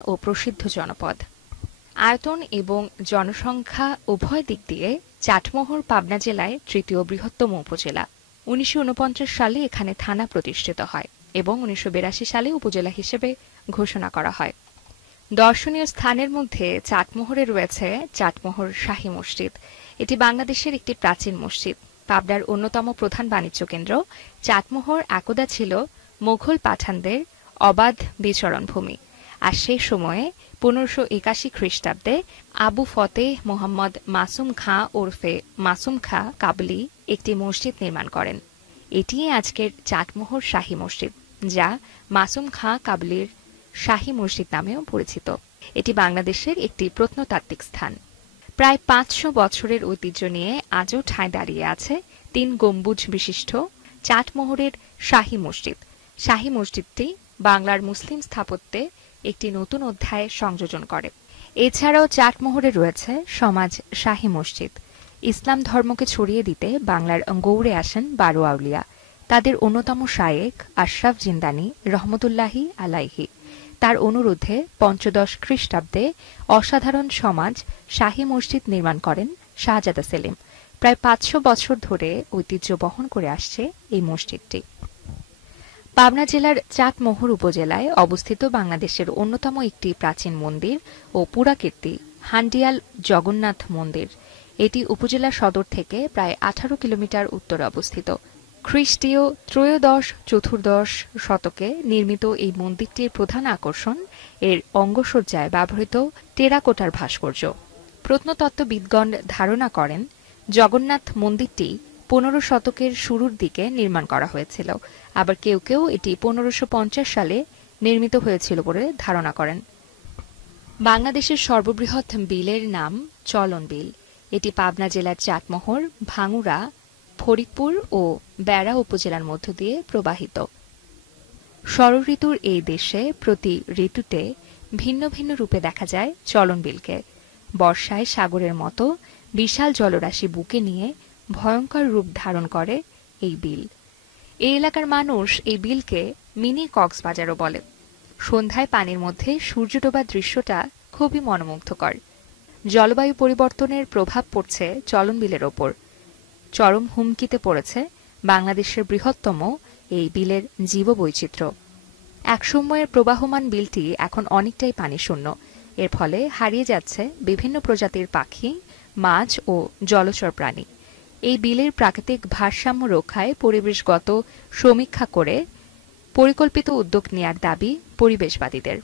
ও প্রসিদ্ধ জনপদ। আয়তন এবং জনসংখ্যা উভয় দিক দিয়ে চাটমোহর পাবনা জেলায় তৃতীয় বৃহত্তম উপজেলা। ১৯৪৯ সালে এখানে থানা প্রতিষ্ঠিত হয় এবং ১৯৮২ সালে উপজেলা হিসেবে ঘোষণা করা হয়। দর্শনীয় স্থানের মধ্যে চাটমোহরে রয়েছে চাটমোহর শাহী মসজিদ। এটি বাংলাদেশের একটি প্রাচীন মসজিদ। পাবনার অন্যতম প্রধান বাণিজ্য কেন্দ্র চাটমোহর একদা ছিল মোঘল পাঠানদের অবাধ বিচরণভূমি, আর সেই সময়ে ১৫৮১ খ্রিস্টাব্দে আবু ফতেহ মোহাম্মদ মাসুম খাঁ ওরফে মাসুম খাঁ কাবলি একটি মসজিদ নির্মাণ করেন। এটিই আজকের চাটমোহর শাহী মসজিদ, যা মাসুম খাঁ কাবলির শাহী মসজিদ নামেও পরিচিত। এটি বাংলাদেশের একটি প্রত্নতাত্ত্বিক স্থান। প্রায় ৫০০ বছরের ঐতিহ্য নিয়ে আজও ঠাঁই দাঁড়িয়ে আছে ৩ গম্বুজ বিশিষ্ট চাটমোহরের শাহী মসজিদ। শাহী মসজিদটি বাংলার মুসলিম স্থাপত্যে একটি নতুন অধ্যায় সংযোজন করে। এছাড়াও চাটমোহরে রয়েছে সমাজ শাহী মসজিদ। ইসলাম ধর্মকে ছড়িয়ে দিতে বাংলার গৌড়ে আসেন ১২ আউলিয়া। তাদের অন্যতম শায়েখ আশরাফ জিন্দানি রহমতুল্লাহি আলাইহি। তার অনুরোধে পঞ্চদশ খ্রিস্টাব্দে অসাধারণ সমাজ শাহী মসজিদ নির্মাণ করেন শাহজাদা সেলিম। প্রায় ৫০০ বছর ধরে ঐতিহ্য বহন করে আসছে এই মসজিদটি। পাবনা জেলার চাটমোহর উপজেলায় অবস্থিত বাংলাদেশের অন্যতম একটি প্রাচীন মন্দির ও পুরাকীর্তি হান্ডিয়াল জগন্নাথ মন্দির। এটি উপজেলা সদর থেকে প্রায় ১৮ কিলোমিটার উত্তরে অবস্থিত। খ্রিস্টীয় ত্রয়োদশ-চতুর্দশ শতকে নির্মিত এই মন্দিরটির প্রধান আকর্ষণ এর অঙ্গসজ্জায় ব্যবহৃত টেরাকোটার ভাস্কর্য। প্রত্নতত্ত্ববিদগণ ধারণা করেন জগন্নাথ মন্দিরটি ১৫ শতকের শুরুর দিকে নির্মাণ করা হয়েছিল, আবার কেউ কেউ এটি ১৫৫০ সালে নির্মিত হয়েছিল বলে ধারণা করেন। বাংলাদেশের সর্ববৃহৎ বিলের নাম চলন বিল। এটি পাবনা জেলার চাটমোহর, ভাঙ্গুড়া, ফরিদপুর ও বেড়া উপজেলার মধ্য দিয়ে প্রবাহিত। ষড়ঋতুর এই দেশে প্রতি ঋতুতে ভিন্ন ভিন্ন রূপে দেখা যায় চলন বিলকে। বর্ষায় সাগরের মতো বিশাল জলরাশি বুকে নিয়ে ভয়ঙ্কর রূপ ধারণ করে এই বিল। এই এলাকার মানুষ এই বিলকে মিনি কক্সবাজারও বলে। সন্ধ্যায় পানির মধ্যে সূর্য ডোবার দৃশ্যটা খুবই মনোমুগ্ধকর। জলবায়ু পরিবর্তনের প্রভাব পড়ছে চলন বিলের ওপর। চরম হুমকিতে পড়েছে বাংলাদেশের বৃহত্তম এই বিলের জীববৈচিত্র্য। একসময়ের প্রবাহমান বিলটি এখন অনেকটাই পানিশূন্য। এর ফলে হারিয়ে যাচ্ছে বিভিন্ন প্রজাতির পাখি, মাছ ও জলচর প্রাণী। এই বিলের প্রাকৃতিক ভারসাম্য রক্ষায় পরিবেশগত সমীক্ষা করে পরিকল্পিত উদ্যোগ নেয়ার দাবি পরিবেশবাদীদের।